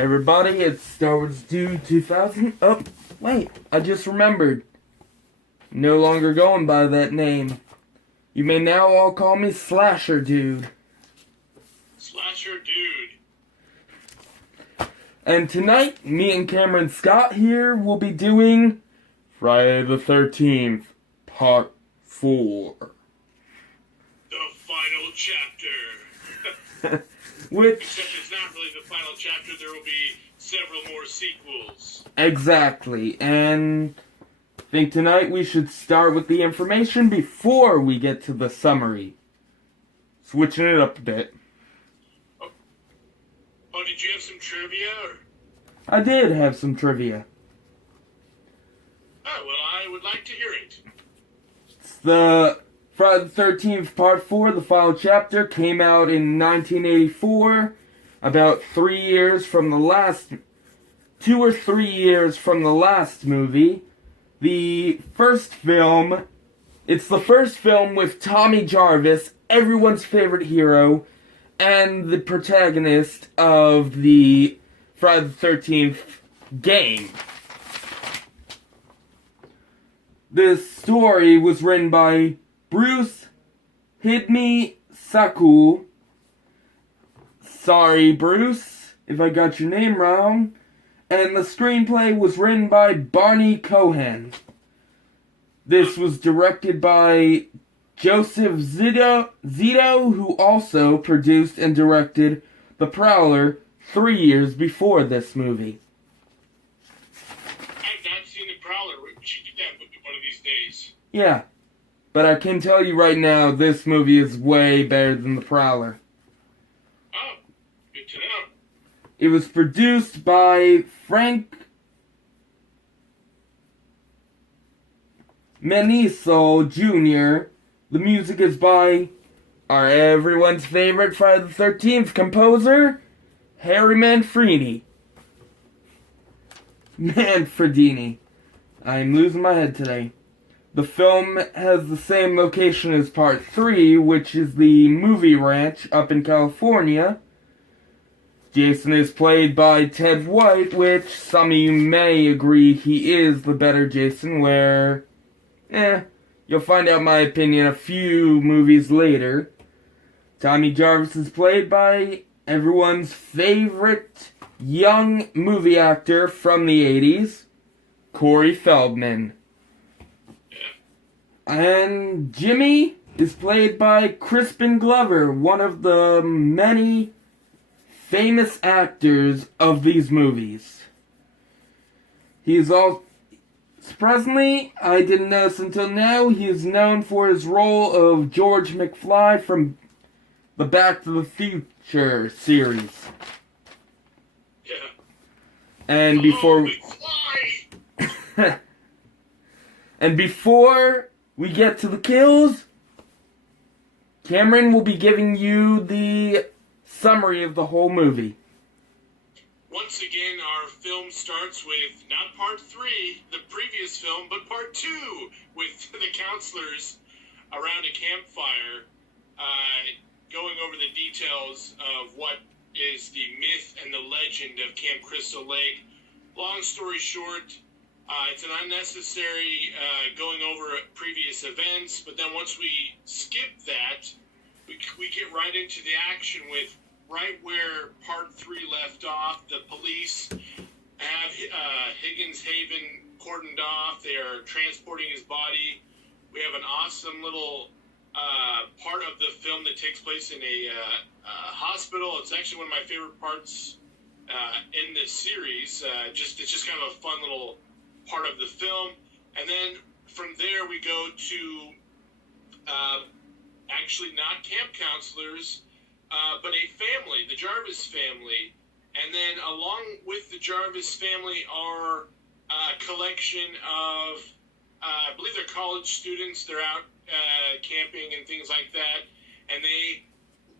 Everybody, it's Star Wars Dude 2000. Oh, wait, I just remembered. No longer going by that name. You may now all call me Slasher Dude. Slasher Dude. And tonight, me and Cameron Scott here will be doing Friday the 13th, Part 4. The final chapter. Which... Except it's not really the final chapter, there will be several more sequels. Exactly, and I think tonight we should start with the information before we get to the summary. Switching it up a bit. Oh, did you have some trivia? Or? I did have some trivia. Oh, well, I would like to hear it. It's the Friday the 13th Part 4, the final chapter, came out in 1984, about 3 years from the last... 2 or 3 years from the last movie. The first film... It's the first film with Tommy Jarvis, everyone's favorite hero, and the protagonist of the Friday the 13th game. This story was written by Bruce Hidmi Saku. Sorry, Bruce, if I got your name wrong. And the screenplay was written by Barney Cohen. This was directed by Joseph Zito, who also produced and directed The Prowler 3 years before this movie. I've not seen The Prowler. We should get that movie one of these days. Yeah, but I can tell you right now, this movie is way better than The Prowler. Oh, good to know. It was produced by Frank Meniso Jr. The music is by our everyone's favorite Friday the 13th composer, Harry Manfredini. I'm losing my head today. The film has the same location as Part 3, which is the movie ranch up in California. Jason is played by Ted White, which some of you may agree he is the better Jason, where, you'll find out my opinion a few movies later. Tommy Jarvis is played by everyone's favorite young movie actor from the 80s, Corey Feldman. And Jimmy is played by Crispin Glover, one of the many famous actors of these movies. He is all... Surprisingly, I didn't notice until now, he is known for his role of George McFly from the Back to the Future series. Yeah. And before... And before we get to the kills, Cameron will be giving you the summary of the whole movie. Once again, our film starts with not Part 3, the previous film, but Part 2, with the counselors around a campfire, going over the details of what is the myth and the legend of Camp Crystal Lake. Long story short, it's an unnecessary going over previous events, but then once we skip that, we get right into the action with right where Part 3 left off. The police have Higgins Haven cordoned off. They are transporting his body. We have an awesome little part of the film that takes place in a hospital. It's actually one of my favorite parts in this series. It's just kind of a fun little part of the film. And then from there we go to actually not camp counselors, but a family, the Jarvis family. And then along with the Jarvis family are a collection of, I believe they're college students. They're out camping and things like that. And they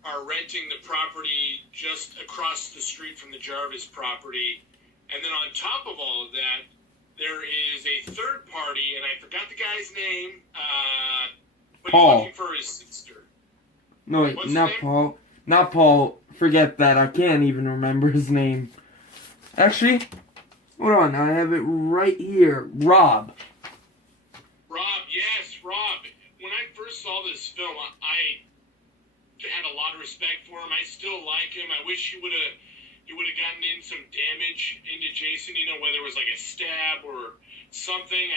are renting the property just across the street from the Jarvis property. And then on top of all of that, there is a third party, and I forgot the guy's name, but Paul. he's looking for his sister. No, wait, not Paul. Not Paul. Forget that. I can't even remember his name. Actually, hold on. I have it right here. Rob. Rob, yes, Rob. When I first saw this film, I had a lot of respect for him. I still like him. I wish he would have gotten in some damage into Jason, whether it was like a stab or something.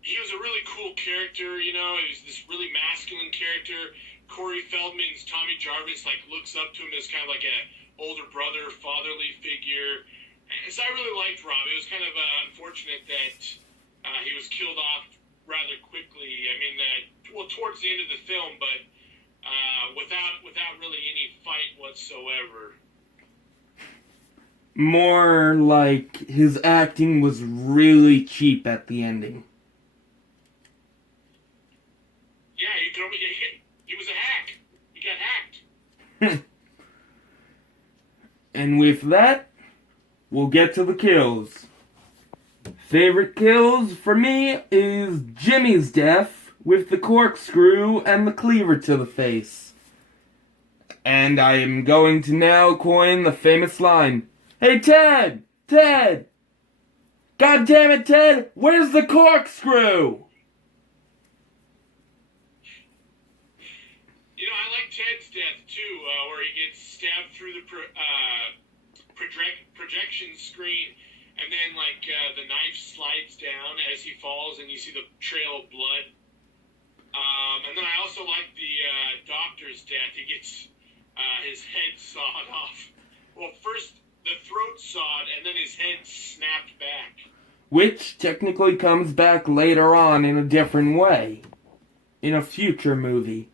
He was a really cool character, he was this really masculine character. Corey Feldman's Tommy Jarvis looks up to him as kind of like a older brother, fatherly figure. And so I really liked Rob. It was kind of unfortunate that he was killed off rather quickly. I mean, towards the end of the film, but without really any fight whatsoever. More like his acting was really cheap at the ending. Yeah, he was a hack. He got hacked. And with that, we'll get to the kills. Favorite kills for me is Jimmy's death with the corkscrew and the cleaver to the face. And I am going to now coin the famous line, "Hey Ted! Ted! God damn it, Ted! Where's the corkscrew?" I like Ted's death too, where he gets stabbed through the projection screen, and then the knife slides down as he falls, and you see the trail of blood. And then I also like the doctor's death. He gets his head sawed off. Well, first the throat sawed, and then his head snapped back. Which technically comes back later on in a different way. In a future movie.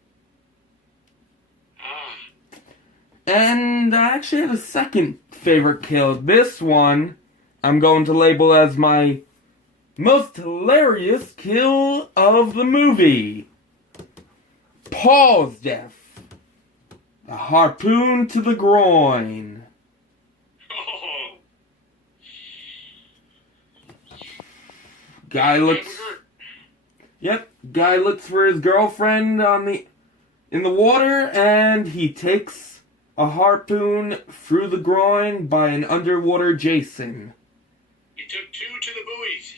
And I actually have a second favorite kill. This one I'm going to label as my most hilarious kill of the movie. Paul's death. The harpoon to the groin. Oh. Guy looks... Yep, guy looks for his girlfriend in the water, and he takes a harpoon through the groin by an underwater Jason. He took two to the buoys.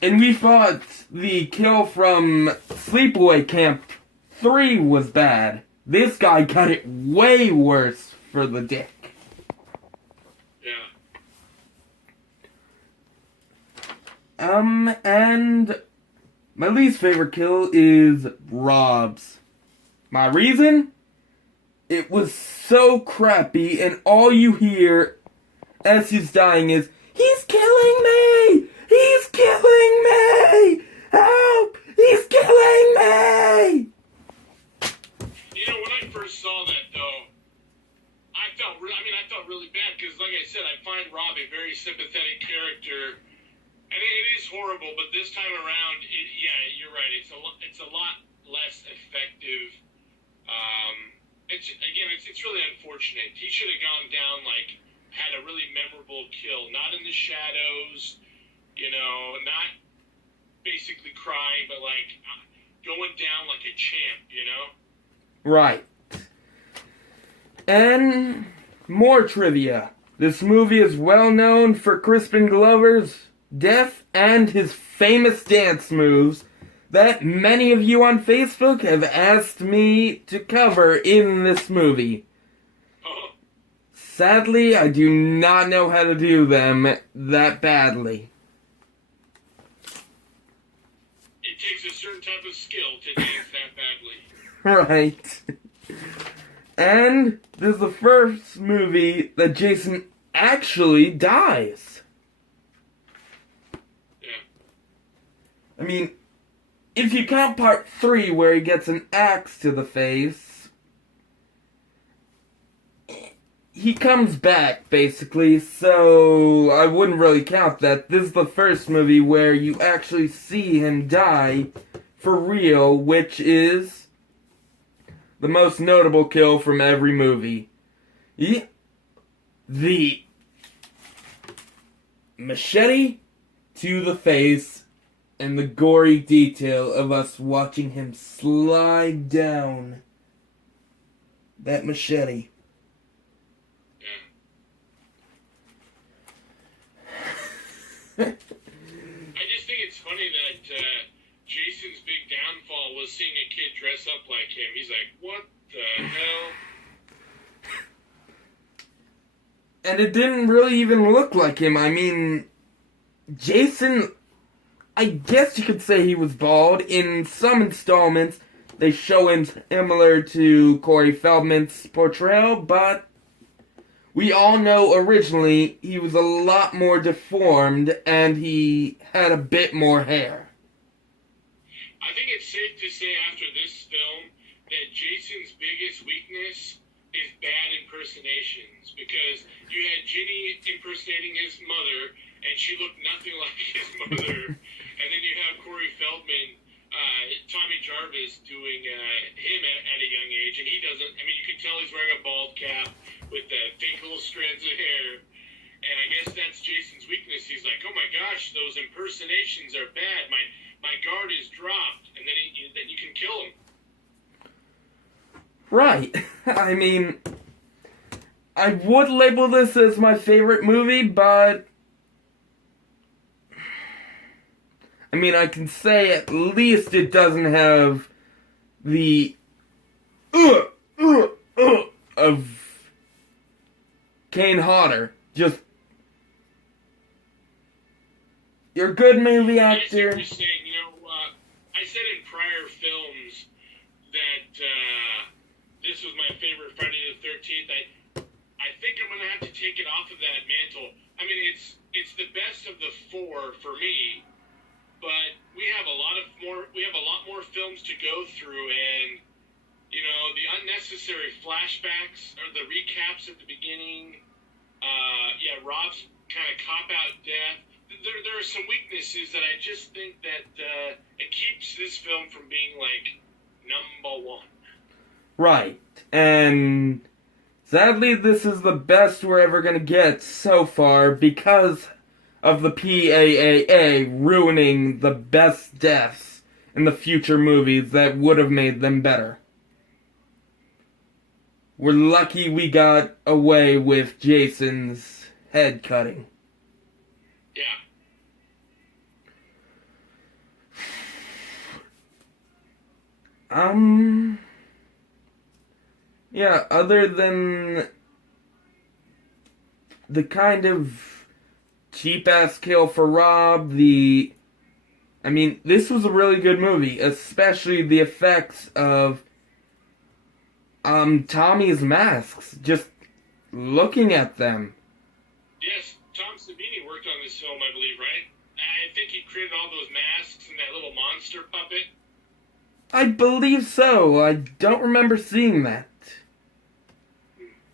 And we thought the kill from Sleepaway Camp 3 was bad. This guy got it way worse for the dick. Yeah. And my least favorite kill is Rob's. My reason? It was so crappy, and all you hear as he's dying is, "He's killing me! He's killing me! Help! He's killing me!" When I first saw that, though, I felt really bad, because like I said, I find Rob a very sympathetic character. And it is horrible, but this time around, you're right. It's a lot less effective. It's really unfortunate. He should have gone down had a really memorable kill, not in the shadows, not basically crying, but going down like a champ, Right. And more trivia. This movie is well known for Crispin Glover's death and his famous dance moves that many of you on Facebook have asked me to cover in this movie. Sadly, I do not know how to do them that badly. It takes a certain type of skill to dance that badly. Right. And this is the first movie that Jason actually dies. I mean, if you count part 3 where he gets an axe to the face, he comes back, basically, so I wouldn't really count that. This is the first movie where you actually see him die for real, which is the most notable kill from every movie. The machete to the face, and the gory detail of us watching him slide down That machete. Yeah. I just think it's funny that Jason's big downfall was seeing a kid dress up like him. He's like, what the hell? And it didn't really even look like him. I mean, Jason, I guess you could say he was bald. In some installments, they show him similar to Corey Feldman's portrayal, but we all know originally he was a lot more deformed and he had a bit more hair. I think it's safe to say after this film that Jason's biggest weakness is bad impersonations, because you had Ginny impersonating his mother, and she looked nothing like his mother, and then you have Corey Feldman, Tommy Jarvis doing him at a young age, and he doesn't, I mean, you can tell he's wearing a bald cap with fake little strands of hair, and I guess that's Jason's weakness. He's like, oh my gosh, those impersonations are bad, my guard is dropped, and then you can kill him. Right. I mean, I would label this as my favorite movie, but I mean, I can say at least it doesn't have the of Kane Hodder. Just, you're a good movie actor. I see what you're saying. You know, I said in prior films that this was my favorite Friday the 13th. I think I'm gonna have to take it off of that mantle. I mean, it's the best of the four for me, but we have a lot more films to go through, and you know, the unnecessary flashbacks or the recaps at the beginning. Rob's kind of cop-out death. There are some weaknesses that I just think that it keeps this film from being like number one. Right. And sadly, this is the best we're ever going to get so far because of the PAAA ruining the best deaths in the future movies that would have made them better. We're lucky we got away with Jason's head cutting. Yeah. Yeah, other than the kind of cheap-ass kill for Rob, I mean, this was a really good movie, especially the effects of Tommy's masks, just looking at them. Yes, Tom Savini worked on this film, I believe, right? I think he created all those masks and that little monster puppet. I believe so. I don't remember seeing that.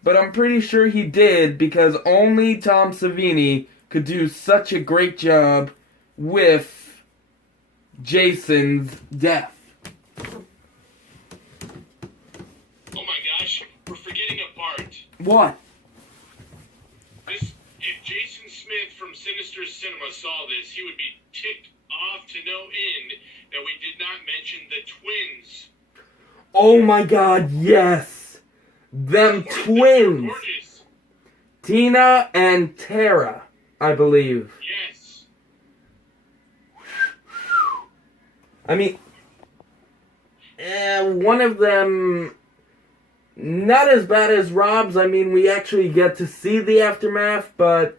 But I'm pretty sure he did, because only Tom Savini could do such a great job with Jason's death. Oh my gosh, we're forgetting a part. What? If Jason Smith from Sinister Cinema saw this, he would be ticked off to no end that we did not mention the twins. Oh my god, yes! Them twins! Gorgeous. Tina and Tara, I believe. Yes. I mean, one of them, not as bad as Rob's. I mean, we actually get to see the aftermath, but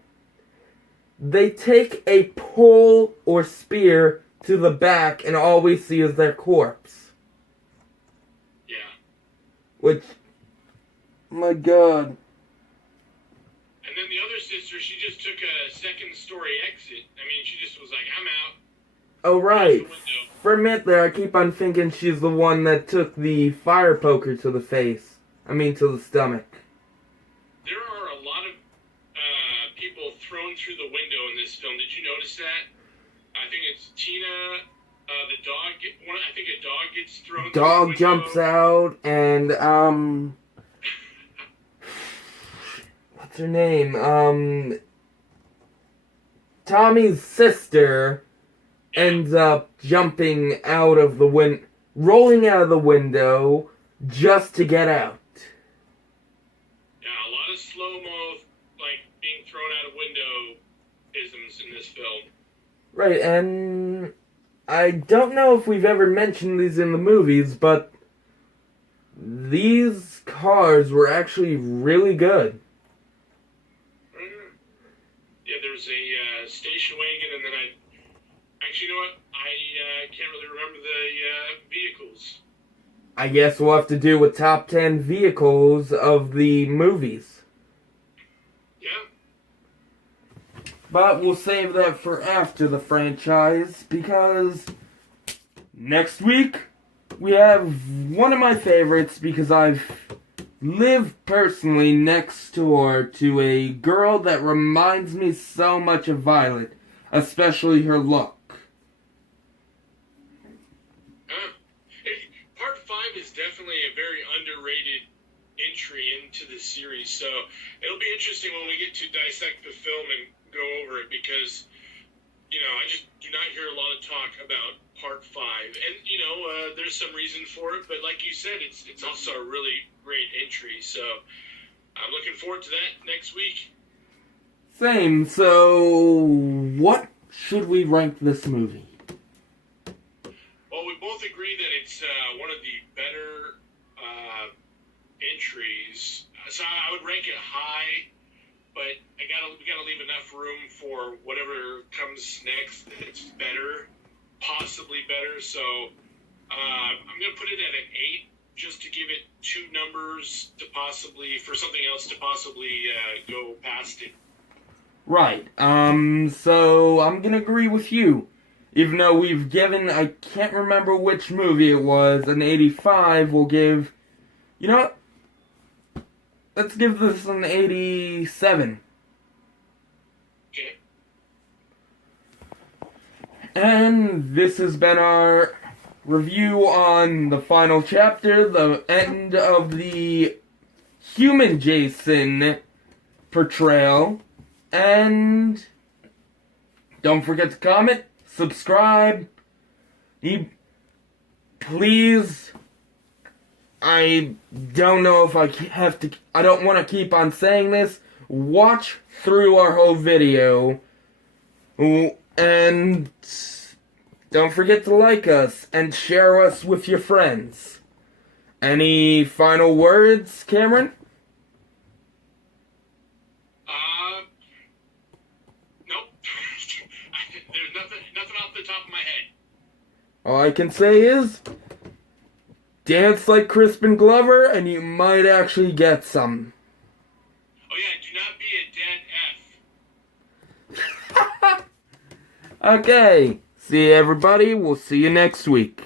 they take a pole or spear to the back, and all we see is their corpse. Yeah. Which, my god. And then the other sister, she just took a second story exit. I mean, she just was like, I'm out. Oh, right. For a minute there, I keep on thinking she's the one that took the fire poker to the face. I mean, to the stomach. There are a lot of people thrown through the window in this film. Did you notice that? I think it's Tina, the dog. I think a dog gets thrown. Dog jumps out, and what's her name? Tommy's sister ends up jumping out of the rolling out of the window just to get out. slow-mo, like, being thrown out of window isms in this film. Right, and I don't know if we've ever mentioned these in the movies, but these cars were actually really good. Yeah, there's a station wagon, and then actually, you know what? I can't really remember the vehicles. I guess we'll have to do with top 10 vehicles of the movies. Yeah. But we'll save that for after the franchise, because next week we have one of my favorites, because I've lived personally next door to a girl that reminds me so much of Violet, especially her look. Part 5 is definitely a very underrated entry into the series, so it'll be interesting when we get to dissect the film and go over it, because, I just do not hear a lot of talk about Part 5, and, there's some reason for it, but like you said, it's also a really great entry, so I'm looking forward to that next week. Same, so what should we rank this movie? Well, we both agree that it's one of the better entries, so I would rank it high, but we gotta leave enough room for whatever comes next that's better, possibly better. So I'm gonna put it at an 8, just to give it 2 numbers for something else to possibly go past it. Right, so I'm gonna agree with you. Even though we've given, I can't remember which movie it was, an 85, we'll give, you know what? Let's give this an 87. Okay. And this has been our review on the final chapter, the end of the human Jason portrayal. And don't forget to comment, subscribe. Please, I don't know if I have to, I don't want to keep on saying this. Watch through our whole video. And don't forget to like us and share us with your friends. Any final words, Cameron? Nope. There's nothing off the top of my head. All I can say is, dance like Crispin Glover and you might actually get some. Oh yeah, do not be a dead F. Okay, see you everybody, we'll see you next week.